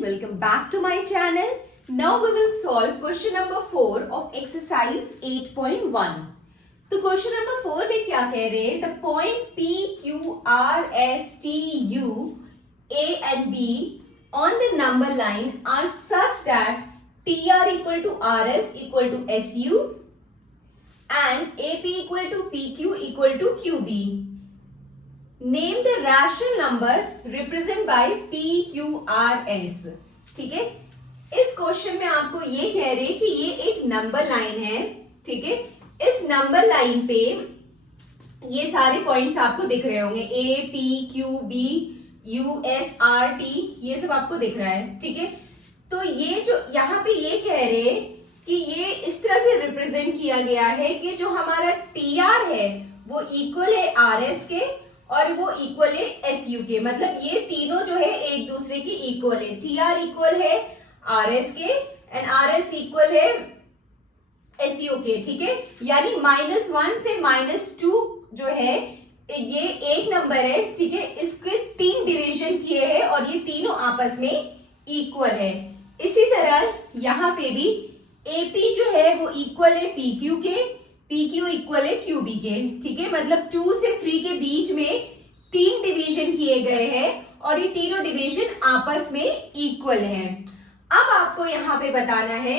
welcome back to my channel. Now we will solve question number 4 of exercise 8.1. तो question number 4 में क्या कह रहे हैं? The point P, Q, R, S, T, U, A and B on the number line are such that TR equal to RS equal to SU and AP equal to PQ equal to QB. Name the rational number represent by P, Q, R, S. ठीक है, इस question में आपको ये कह रहे हैं कि ये एक नंबर लाइन है. ठीक है, इस नंबर लाइन पे ये सारे पॉइंट्स आपको दिख रहे होंगे. A, P, Q, B, U, S, R, T ये सब आपको दिख रहा है. ठीक है, तो ये जो यहाँ पे ये कह रहे हैं कि ये इस तरह से रिप्रेजेंट किया गया है कि जो हमारा TR है वो इक्वल है RS के और वो इक्वल है SU के. मतलब ये तीनों जो है एक दूसरे की इक्वल है. TR इक्वल है RS के एंड RS इक्वल है SU के. ठीक है, यानी -1 से -2 जो है ये एक नंबर है. ठीक है, इसके 3 डिवीजन किए हैं और ये तीनों आपस में इक्वल है. इसी तरह यहाँ पे भी AP जो है वो इक्वल है PQ के, PQ इक्वल है QB के. ठीक है, मतलब 2 से 3 के बीच में 3 डिवीजन किए गए हैं और ये तीनों डिवीजन आपस में इक्वल है. अब आपको यहां पे बताना है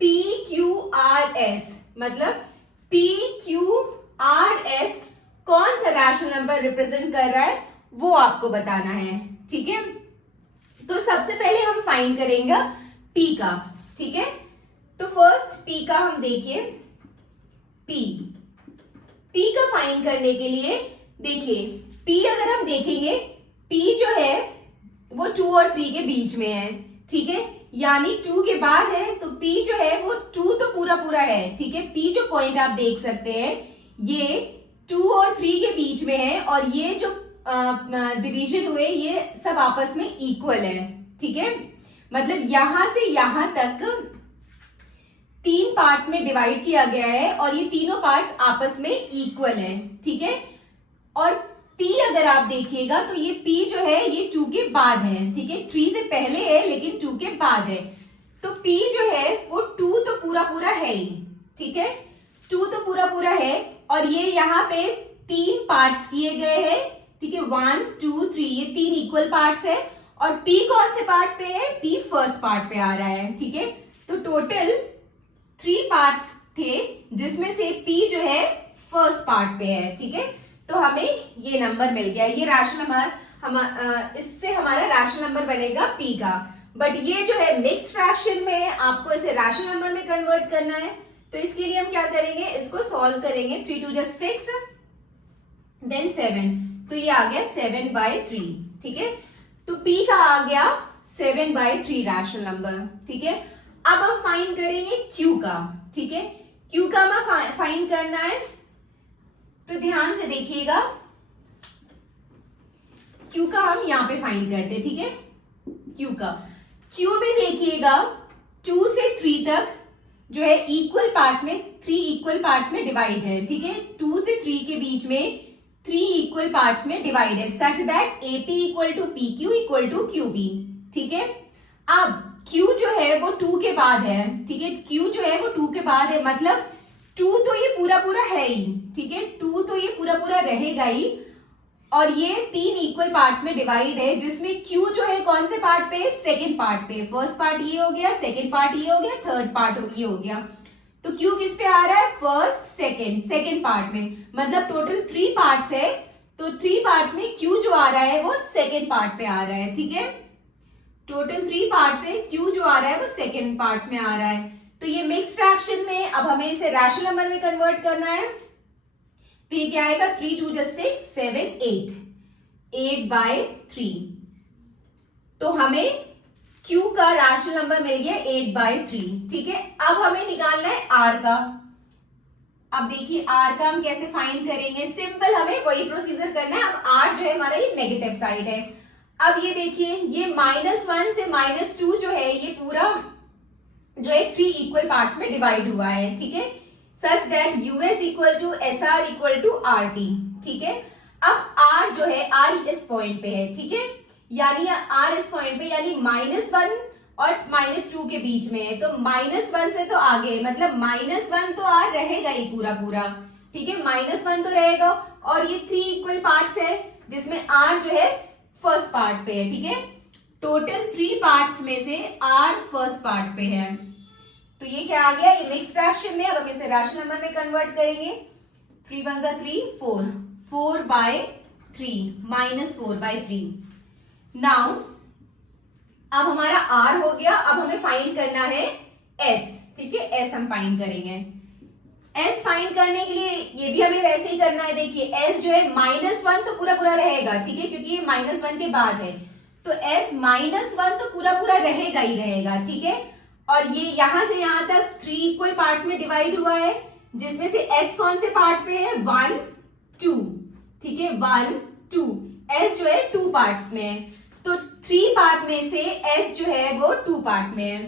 PQRS, मतलब PQRS कौन सा रैशनल नंबर रिप्रेजेंट कर रहा है वो आपको बताना है. ठीक है, तो सबसे पहले हम फाइंड करेंगे P का. ठीक है, तो फर्स्ट P का हम देखिए. P का फाइंड करने के लिए देखिए P अगर हम देखेंगे P जो है वो 2 और 3 के बीच में है. ठीक है, यानी 2 के बाद है तो P जो है वो 2 तो पूरा है. ठीक है, P जो पॉइंट आप देख सकते हैं ये 2 और 3 के बीच में है और ये जो डिवीजन हुए ये सब आपस में इक्वल है. ठीक है, मतलब यहां से यहां तक 3 पार्ट्स में डिवाइड किया गया है और ये तीनों पार्ट्स आपस में इक्वल है. ठीक है, और P अगर आप देखिएगा तो ये P जो है ये 2 के बाद है. ठीक है, 3 से पहले है लेकिन 2 के बाद है. तो P जो है वो 2 तो पूरा है ही. ठीक है, 2 तो पूरा है और ये यहाँ पे 3 पार्ट्स किए गए हैं. ठीक है, 1 2 3 ये 3 इक्वल पार्ट्स है और P कौन से पार्ट पे है? P फर्स्ट पार्ट पे आ रहा है. ठीक है, तो टोटल 3 पार्ट्स थे जिसमें से P जो है फर्स्ट पार्ट पे है. ठीक है, तो हमें ये नंबर मिल गया. ये रैशनल नंबर इससे हमारा रैशनल नंबर बनेगा P का. बट ये जो है मिक्स्ड फ्रैक्शन में आपको इसे रैशनल नंबर में कन्वर्ट करना है. तो इसके लिए हम क्या करेंगे, इसको सॉल्व करेंगे. 3 2 6 देन 7, तो ये आ गया 7/3. ठीक है, तो P का आ गया 7/3 रैशनल नंबर. ठीक है, अब हम फाइंड करेंगे Q का. ठीक है, Q का हमें फाइंड करना है तो ध्यान से देखिएगा. Q का हम यहां पे फाइंड करते हैं. ठीक है, Q में देखिएगा 2 से 3 तक जो है इक्वल पार्ट्स में 3 इक्वल पार्ट्स में डिवाइड है. ठीक है, 2 से 3 के बीच में 3 इक्वल पार्ट्स में डिवाइड है such that AP equal to PQ equal to QB. ठीक है, अब Q जो है वो 2 के बाद है. ठीक है, Q जो है वो 2 के बाद है मतलब 2 तो ये पूरा है ही. ठीक है, 2 तो ये पूरा रहेगा ही और ये 3 इक्वल पार्ट्स में डिवाइड है जिसमें Q जो है कौन से पार्ट पे? सेकंड पार्ट पे. फर्स्ट पार्ट ये हो गया, सेकंड पार्ट ये हो गया, थर्ड पार्ट ये हो गया. तो Q किस पे आ रहा है? फर्स्ट सेकंड पार्ट में. मतलब टोटल 3 पार्ट्स है तो 3 पार्ट्स में Q जो आ रहा है वो सेकंड पार्ट पे आ रहा है. ठीक है, टोटल 3 पार्ट्स है, Q जो आ रहा है वो सेकंड पार्ट्स में आ रहा है. तो ये मिक्स फ्रैक्शन में अब हमें इसे रैशनल नंबर में कन्वर्ट करना है. तो ये क्या आएगा? 3 2 6 7 8/3. तो हमें Q का रैशनल नंबर मिल गया 8/3. ठीक है, अब हमें निकालना है R का. अब देखिए R का हम कैसे फाइंड करेंगे. सिंपल, हमें वही प्रोसीजर करना है. अब R जो है हमारा ये नेगेटिव साइड है. अब ये देखिए ये -1 से -2 जो है ये पूरा जो है 3 इक्वल पार्ट्स में डिवाइड हुआ है. ठीक है, such that US equal to SR equal to RT. ठीक है, अब R जो है R इस पॉइंट पे है. ठीक है, यानी r इस पॉइंट पे यानी -1 और -2 के बीच में है, तो -1 से तो आगे, मतलब -1 तो r रहेगा ही पूरा पूरा, ठीक है, -1 तो रहेगा। और ये 3 इक्वल पार्ट्स है जिसमें r जो है फर्स्ट पार्ट पे है, ठीक है, टोटल 3 पार्ट्स में से r फर्स्ट पार्ट पे है। तो ये क्या आ गया, ये मिक्स फ्रैक्शन में, अब हम इसे रैशनल नंबर में कन्वर्ट करेंगे। 3 1 जा 3, 4, 4/3 -4/3। नाउ अब हमारा r हो गया, अब हमें फाइंड करना है s, ठीक है, s हम फाइंड करेंगे। s फाइंड करने के लिए ये भी हमें वैसे ही करना है। देखिए s जो है -1 तो पूरा पूरा रहेगा, ठीक है, क्योंकि ये -1 के बाद है, तो s -1 तो पूरा पूरा रहेगा ही रहेगा, ठीक है। और ये यहां से यहां तक 3 इक्वल पार्ट्स में डिवाइड हुआ है, जिसमें से s कौन से पार्ट पे है, 1 2, ठीक है, 1 2, s जो है 2 पार्ट में है, तो 3 पार्ट में से s जो है वो 2 पार्ट में है,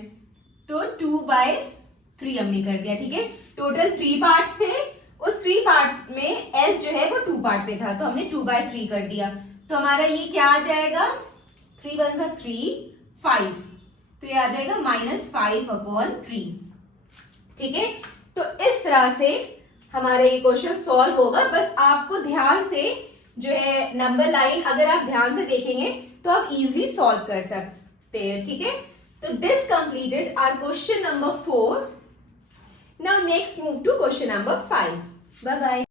तो 2/3 हमने कर दिया, ठीक है। टोटल 3 पार्ट्स थे, उस 3 पार्ट्स में s जो है वो 2 पार्ट पे था, तो हमने 2/3 कर दिया। तो हमारा ये क्या आ जाएगा, 3 1 जा 3 5, तो ये आ जाएगा -5/3, ठीक है। तो इस तरह से हमारा ये क्वेश्चन सॉल्व होगा। बस आपको ध्यान से जो है नंबर लाइन अगर आप ध्यान से देखेंगे तो आप इजीली सॉल्व कर सकते हैं, ठीक है। तो this completed our question number 4। Now next move to question number 5। Bye bye.